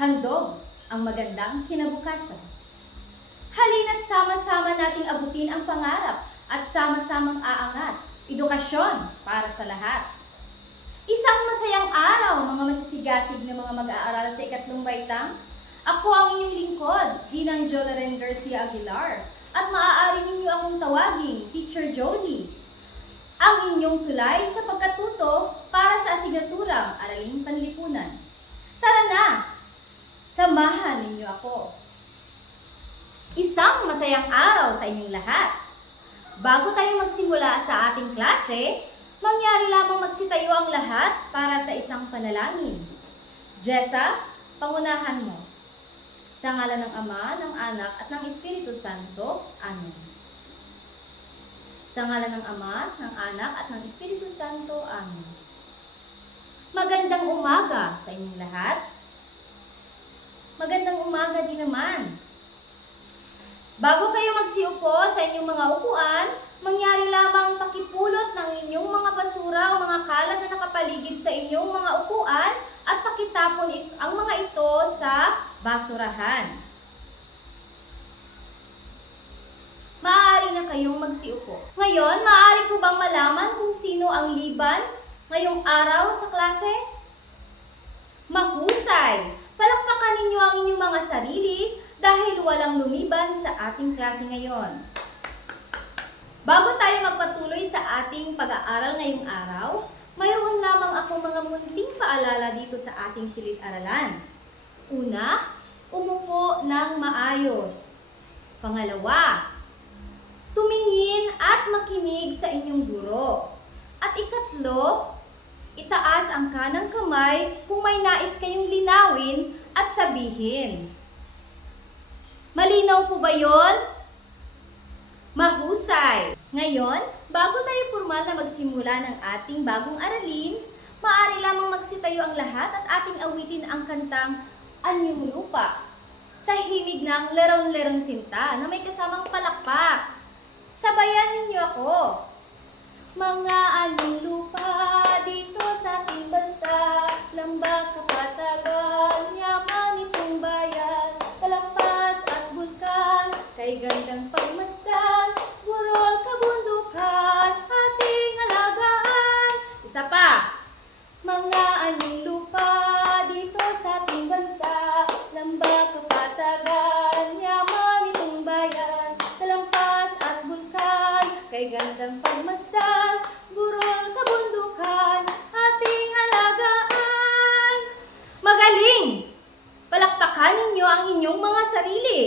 Handog ang magandang kinabukasan. Halina't sama-sama nating abutin ang pangarap at sama-samang aangat. Edukasyon para sa lahat. Isang masayang araw, mga masisigasig na mga mag-aaral sa ikatlong baitang. Ako ang inyong lingkod, Ginang Jolaren Garcia Aguilar, at maaari ninyo akong tawaging Teacher Jody. Ang inyong tulay sa pagkatuto para sa asignaturang Araling Panlipunan. Tara na! Samahan ninyo ako. Isang masayang araw sa inyong lahat. Bago tayo magsimula sa ating klase, mangyari lamang magsitayo ang lahat para sa isang panalangin. Jessa, pangunahan mo. Sa ngalan ng Ama, ng Anak, at ng Espiritu Santo. Amen. Sa ngalan ng Ama, ng Anak, at ng Espiritu Santo. Amen. Magandang umaga sa inyong lahat. Magandang umaga din naman. Bago kayo magsiupo sa inyong mga upuan, mangyari lamang pakipulot ng inyong mga basura o mga kalat na nakapaligid sa inyong mga upuan at pakitapon ang mga ito sa basurahan. Maaari na kayong magsiupo. Ngayon, maaari ko bang malaman kung sino ang liban ngayong araw sa klase? Mahusay! Palakpakan ninyo ang inyong mga sarili dahil walang lumiban sa ating klase ngayon. Bago tayo magpatuloy sa ating pag-aaral ngayong araw, mayroon lamang akong mga munting paalala dito sa ating silid-aralan. Una, umupo ng maayos. Pangalawa, tumingin at makinig sa inyong guro. At ikatlo, itaas ang kanang kamay kung may nais kayong linawin at sabihin. Malinaw po ba yon? Mahusay! Ngayon, bago tayo formal na magsimula ng ating bagong aralin, maaari lamang magsitayo ang lahat at ating awitin ang kantang Anyong Lupa sa himig ng Leron-Leron Sinta na may kasamang palakpak. Sabayan ninyo ako. Mga anyong lupa dito sa ating bansa, lambak, kapatagan, yaman itong bayan, talampas at bulkan, kay gandang pagmasdan, burol, kabundukan, ating alagaan. Isa pa, mga anyong lupa dito sa ating bansa, lambak, kapatagan, yaman itong bayan, talampas at bulkan, kay gandang pagmasdan, burol, kabundukan, ating alagaan. Magaling! Palakpakan ninyo ang inyong mga sarili.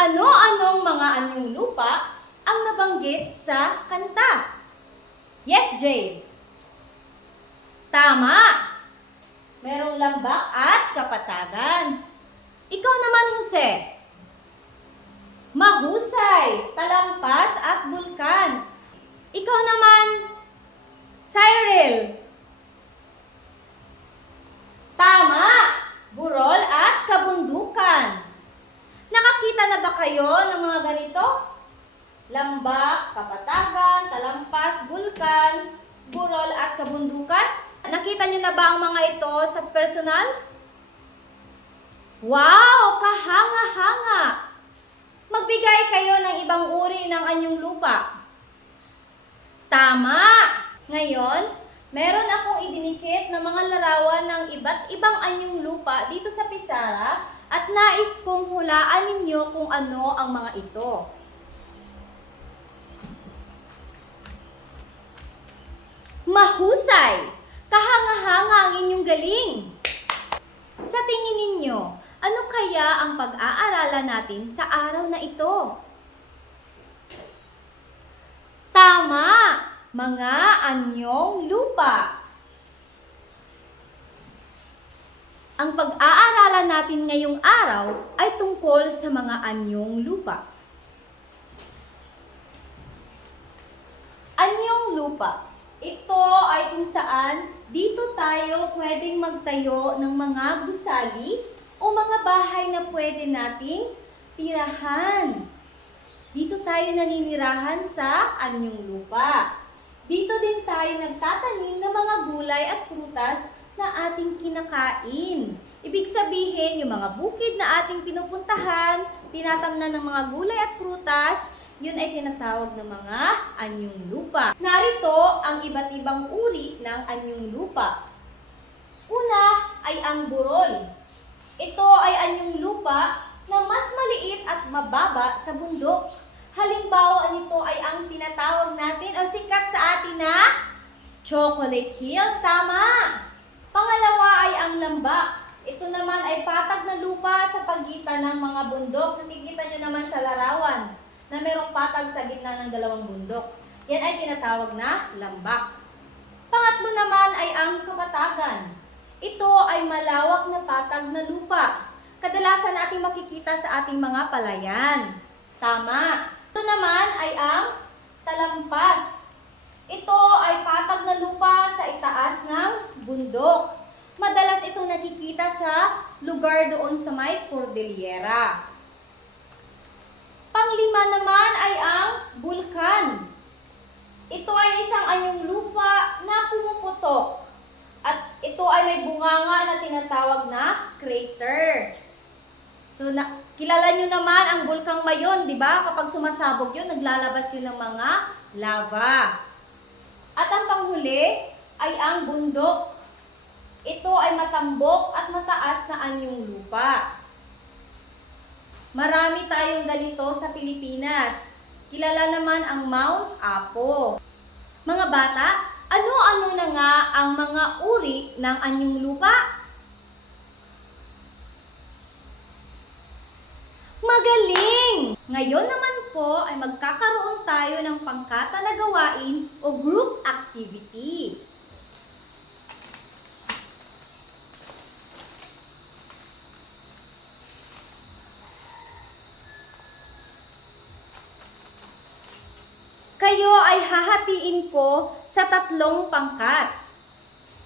Ano-anong mga anyong lupa ang nabanggit sa kanta? Yes, Jade. Tama! Merong lambak at kapatagan. Ikaw naman, Jose. Mahusay, talampas at bulkan. Ikaw naman, Cyril. Tama, burol at kabundukan. Nakakita na ba kayo ng mga ganito? Lambak, kapatagan, talampas, bulkan, burol at kabundukan. Nakita niyo na ba ang mga ito sa personal? Wow, kahanga-hanga. Magbigay kayo ng ibang uri ng anyong lupa. Tama! Ngayon, meron akong idinikit na mga larawan ng iba't ibang anyong lupa dito sa pisara at nais kong hulaan ninyo kung ano ang mga ito. Mahusay! Kahanga-hanga ang inyong galing! Sa tingin ninyo, ano kaya ang pag-aaralan natin sa araw na ito? Tama! Mga anyong lupa. Ang pag-aaralan natin ngayong araw ay tungkol sa mga anyong lupa. Anyong lupa. Ito ay kung saan dito tayo pwedeng magtayo ng mga gusali o mga bahay na pwede nating tirahan. Dito tayo naninirahan sa anyong lupa. Dito din tayo nagtatanim ng mga gulay at prutas na ating kinakain. Ibig sabihin, yung mga bukid na ating pinupuntahan, tinatamnan ng mga gulay at prutas, yun ay tinatawag ng mga anyong lupa. Narito ang iba't ibang uri ng anyong lupa. Una ay ang burol. Ito ay anyong lupa na mas maliit at mababa sa bundok. Halimbawa nito ay ang tinatawag natin o sikat sa atin na Chocolate Hills. Tama! Pangalawa ay ang lambak. Ito naman ay patag na lupa sa pagitan ng mga bundok. Nakikita nyo naman sa larawan na merong patag sa gitna ng dalawang bundok. Yan ay tinatawag na lambak. Pangatlo naman ay ang kapatagan. Ito ay malawak na patag na lupa. Kadalasan natin makikita sa ating mga palayan. Tama. Ito naman ay ang talampas. Ito ay patag na lupa sa itaas ng bundok. Madalas itong nakikita sa lugar doon sa may Cordillera. Panglima naman ay ang bulkan. Ito ay isang anyong lupa na pumuputok. At ito ay may bunganga na tinatawag na crater. So, kilala nyo naman ang bulkang Mayon, di ba? Kapag sumasabog yun, naglalabas yun ng mga lava. At ang panghuli ay ang bundok. Ito ay matambok at mataas na anyong lupa. Marami tayong ganito sa Pilipinas. Kilala naman ang Mount Apo. Mga bata, ano-ano na nga ang mga uri ng anyong lupa? Magaling! Ngayon naman po ay magkakaroon tayo ng pangkata na gawain o group activity. Kayo ay hahatiin ko sa 3 pangkat.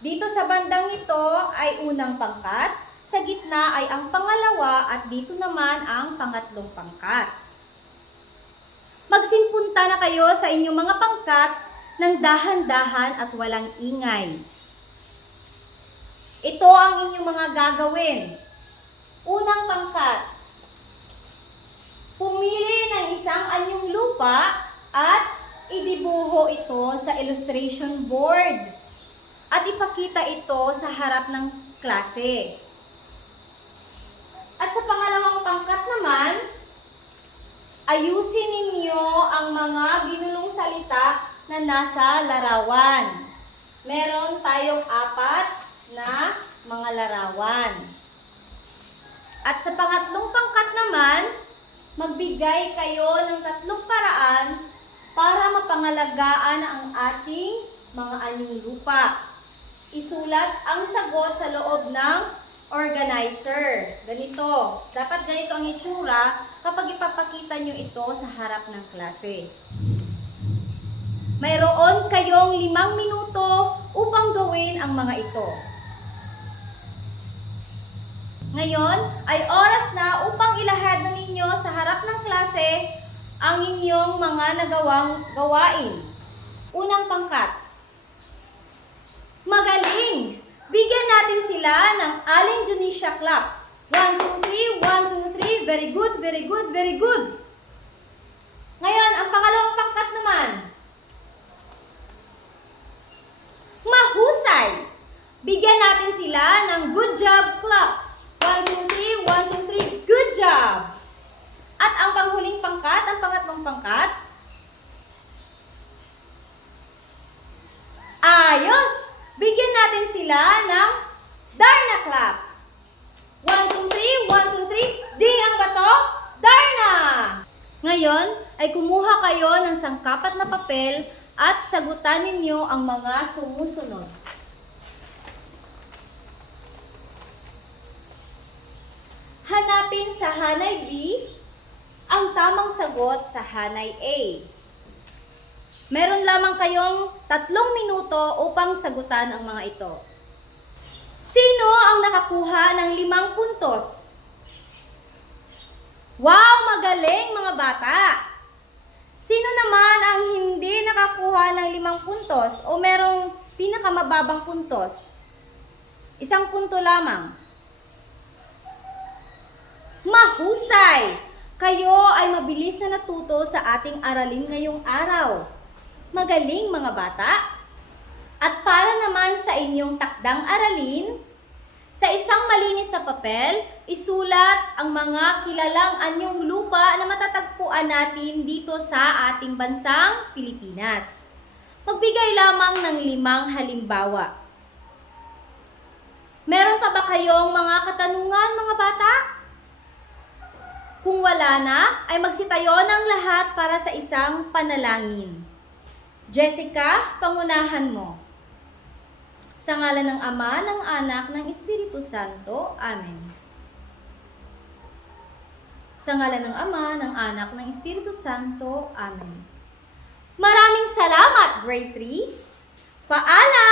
Dito sa bandang ito ay unang pangkat, sa gitna ay ang pangalawa at dito naman ang pangatlong pangkat. Magsimpunta na kayo sa inyong mga pangkat ng dahan-dahan at walang ingay. Ito ang inyong mga gagawin. Unang pangkat, pumili ng isang anyong lupa at idibuho ito sa illustration board at ipakita ito sa harap ng klase. At sa pangalawang pangkat naman, ayusin ninyo ang mga ginulong salita na nasa larawan. Meron tayong 4 na mga larawan. At sa pangatlong pangkat naman, magbigay kayo ng 3 paraan para mapangalagaan ang ating mga anyong lupa. Isulat ang sagot sa loob ng organizer. Ganito. Dapat ganito ang itsura kapag ipapakita nyo ito sa harap ng klase. Mayroon kayong 5 minuto upang gawin ang mga ito. Ngayon ay oras na upang ilahad na ninyo sa harap ng klase ang inyong mga nagawang gawain. Unang pangkat. Magaling! Bigyan natin sila ng Allen Junisha clap. 1, 2, 3, 1, 2, 3. Very good, very good, very good. Ngayon, ang pangalawang pangkat naman. Mahusay! Bigyan natin sila ng good job clap. 1, 2, 3, 1, 2, 3. Good job! At ang panghuling pangkat, ang pangatlong pangkat. Ayos! Bigyan natin sila ng Darna clap. 1, 2, 3, 1, 2, 3. Ding ang bato, Darna! Ngayon ay kumuha kayo ng sangkapat na papel at sagutan ninyo ang mga sumusunod. Hanapin sa hanay B ang tamang sagot sa hanay A. Meron lamang kayong 3 minuto upang sagutan ang mga ito. Sino ang nakakuha ng 5 puntos? Wow! Magaling mga bata! Sino naman ang hindi nakakuha ng 5 puntos o merong pinakamababang puntos? Isang punto lamang. Mahusay! Kayo ay mabilis na natuto sa ating aralin ngayong araw. Magaling mga bata! At para naman sa inyong takdang aralin, sa isang malinis na papel, isulat ang mga kilalang anyong lupa na matatagpuan natin dito sa ating bansang Pilipinas. Magbigay lamang ng 5 halimbawa. Meron pa ba kayong mga katanungan, mga bata? Kung wala na, ay magsitayo ng lahat para sa isang panalangin. Jessica, pangunahan mo. Sa ngalan ng Ama, ng Anak, ng Espiritu Santo. Amen. Sa ngalan ng Ama, ng Anak, ng Espiritu Santo. Amen. Maraming salamat, Grade 3. Paalam!